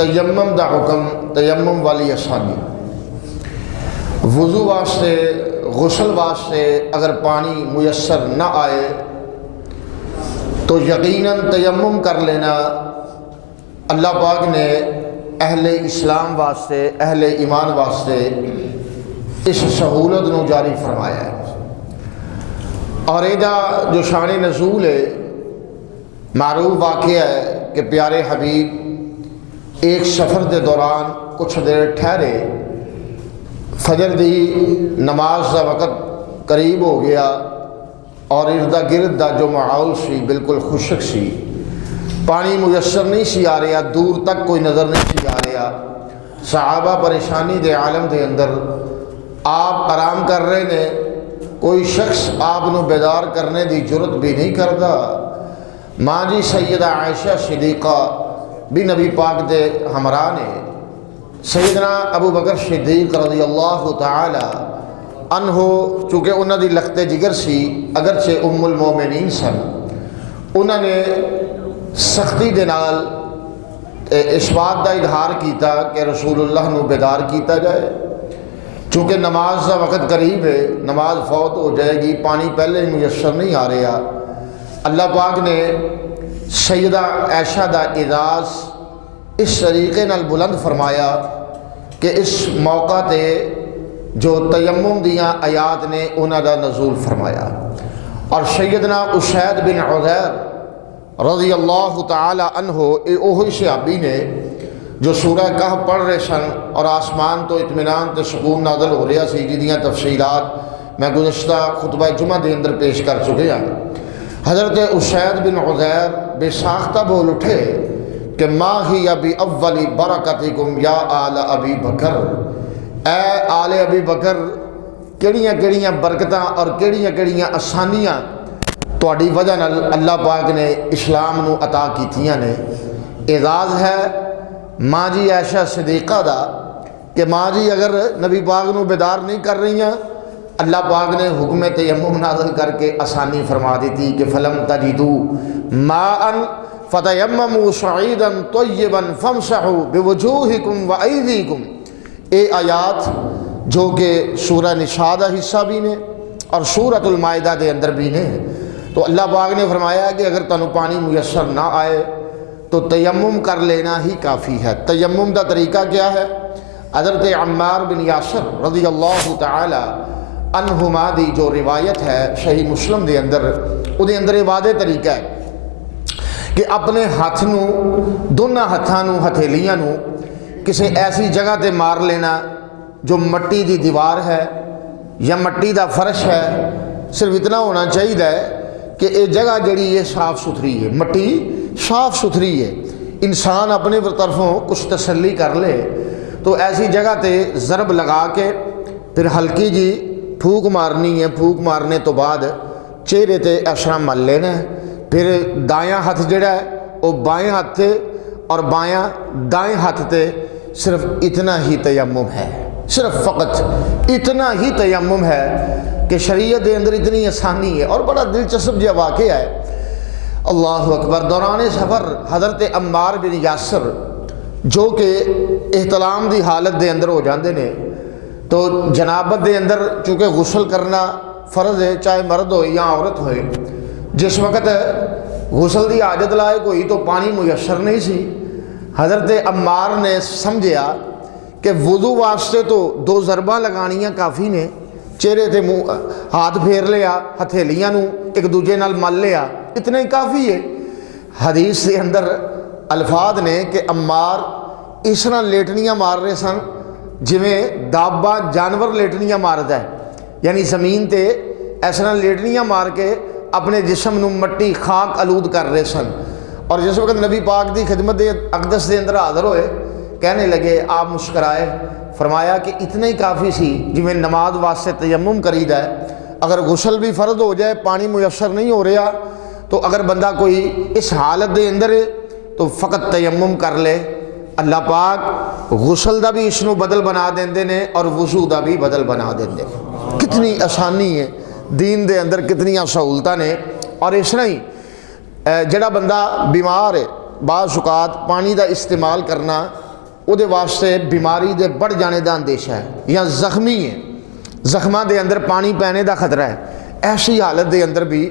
تیمم دا حکم، تیمم والی آسانی۔ وضو واسطے، غسل واسطے اگر پانی میسر نہ آئے تو یقیناً تیمم کر لینا اللہ پاک نے اہل اسلام واسطے، اہل ایمان واسطے اس سہولت نو جاری فرمایا ہے۔ اور ایدہ جو شان نزول ہے، معروف واقعہ ہے کہ پیارے حبیب ایک سفر دے دوران کچھ دیر ٹھہرے، فجر دی نماز دا وقت قریب ہو گیا اور اردا گرد دا جو ماحول سی بالکل خشک سی، پانی میسر نہیں سی آ رہا، دور تک کوئی نظر نہیں سی آ رہا۔ صحابہ پریشانی دے عالم دے اندر، آپ آرام کر رہے نے، کوئی شخص آپ نو بیدار کرنے دی جرت بھی نہیں کردا۔ ماں جی سیدہ عائشہ صدیقہ بھی نبی پاک دے ہمراہ نے، سیدنا ابو بکر صدیق رضی اللہ تعالی عنہ چونکہ انہوں دی لخت جگر سی، اگرچہ ام المومنین سن، انہوں نے سختی دے نال اس بات دا اظہار کیتا کہ رسول اللہ نو بیدار کیتا جائے، چونکہ نماز دا وقت قریب ہے، نماز فوت ہو جائے گی، پانی پہلے ہی میسر نہیں آ رہا۔ اللہ پاک نے سیدہ عائشہ دا اعزاز اس طریقے نال بلند فرمایا کہ اس موقع تے جو تیمم دیاں آیات نے انہاں دا نزول فرمایا، اور سیدنا اسید بن عزیر رضی اللہ تعالی عنہ اوہی صحابی نے جو سورہ کہف پڑھ رہے سن اور آسمان تو اطمینان تے سکون نازل ہو رہا سی، جدیاں تفصیلات میں گزشتہ خطبہ جمعہ دے اندر پیش کر چکے ہیں۔ حضرت اسید بن عزیر بے ساختہ بول اٹھے کہ ما ہی ابی اولی برکتکم یا آل ابی بکر، اے آل ابی بکر کیڑیاں کیڑیاں برکتاں اور کیڑیاں کیڑیاں آسانیاں تواڈی وجہ نال اللہ پاک نے اسلام نو عطا کیتیاں نے۔ اعزاز ہے ماں جی عائشہ صدیقہ دا کہ ماں جی اگر نبی پاک نو بیدار نہیں کر رہی ہیں، اللہ پاک نے حکم تیمم نازل کر کے آسانی فرما دیتی کہ فلم تجدوا ماء فتیمموا صعیدا طیبا فامسحوا بوجوہکم وایدیکم۔ اے آیات جو کہ سورہ نساء دا حصہ بھی نے اور سورۃ المائدہ دے اندر بھی نے، تو اللہ پاک نے فرمایا کہ اگر تنوں پانی میسر نہ آئے تو تیمم کر لینا ہی کافی ہے۔ تیمم دا طریقہ کیا ہے؟ حضرت عمار بن یاسر رضی اللہ تعالی عنہما دی جو روایت ہے صحیح مسلم دے اندر، او دے اندر واضح طریقہ ہے کہ اپنے ہاتھ نو، دونوں ہاتھاں نو، ہتھیلیاں نو کسی ایسی جگہ تے مار لینا جو مٹی دی دیوار ہے یا مٹی دا فرش ہے، صرف اتنا ہونا چاہیے کہ یہ جگہ جڑی ہے صاف ستھری ہے، مٹی صاف ستھری ہے، انسان اپنے طرفوں کچھ تسلی کر لے تو ایسی جگہ تے ضرب لگا کے پھر ہلکی جی پھونک مارنی ہے، پھونک مارنے تو بعد چہرے تے اشرا مل لینا ہے، پھر دایاں ہاتھ جڑا ہے وہ بائیں ہاتھ تے اور بایاں دائیں ہاتھ تے، صرف اتنا ہی تیمم ہے، صرف فقط اتنا ہی تیمم ہے کہ شریعت دے اندر اتنی آسانی ہے۔ اور بڑا دلچسپ جو واقعہ ہے، اللہ اکبر، دوران سفر حضرت عمار بن یاسر جو کہ احتلام دی حالت دے اندر ہو جاندے نے، تو جنابت دے اندر چونکہ غسل کرنا فرض ہے، چاہے مرد ہوئے یا عورت ہوئے، جس وقت غسل دی حاجت لائق ہوئی تو پانی میسر نہیں سی، حضرت عمار نے سمجھیا کہ وضو واسطے تو 2 ضرباں لگانیاں کافی نے، چہرے تے منہ ہاتھ پھیر لیا، ہتھیلیاں نو ایک دوجے نال مل لیا، اتنا ہی کافی ہے۔ حدیث کے اندر الفاظ نے کہ عمار اس طرح لیٹنیاں مار رہے سن جویں دابا جانور لیٹنیاں ماردا ہے، یعنی زمین تے اس طرح لیٹنیاں مار کے اپنے جسم نو مٹی خاک آلود کر رہے سن۔ اور جس وقت نبی پاک دی خدمت اقدس دے اندر حاضر ہوئے، کہنے لگے، آپ مسکرائے، فرمایا کہ اتنا ہی کافی سی جویں نماز واسطے تیمم کریدا ہے، اگر غسل بھی فرض ہو جائے، پانی میسر نہیں ہو رہا، تو اگر بندہ کوئی اس حالت دے اندر ہے تو فقط تیمم کر لے، اللہ پاک غسل دا بھی اس نو بدل بنا دیندے نے اور وضو دا بھی بدل بنا دیندے نے۔ کتنی آسانی ہے دین دے اندر، کتنی سہولتاں نے۔ اور اس طرح ہی جڑا بندہ بیمار ہے، بعض اوقات پانی دا استعمال کرنا ਉਹਦੇ ਵਾਸਤੇ ਬਿਮਾਰੀ ਦੇ ਵੱਧ ਜਾਣੇ ਦਾ ਅੰਦੇਸ਼ਾ ਹੈ ਜਾਂ ਜ਼ਖਮੀ ਹੈ, ਜ਼ਖਮਾਂ ਦੇ ਅੰਦਰ ਪਾਣੀ ਪੈਣੇ ਦਾ ਖਤਰਾ ਹੈ, ਐਸੀ ਹਾਲਤ ਦੇ ਅੰਦਰ ਵੀ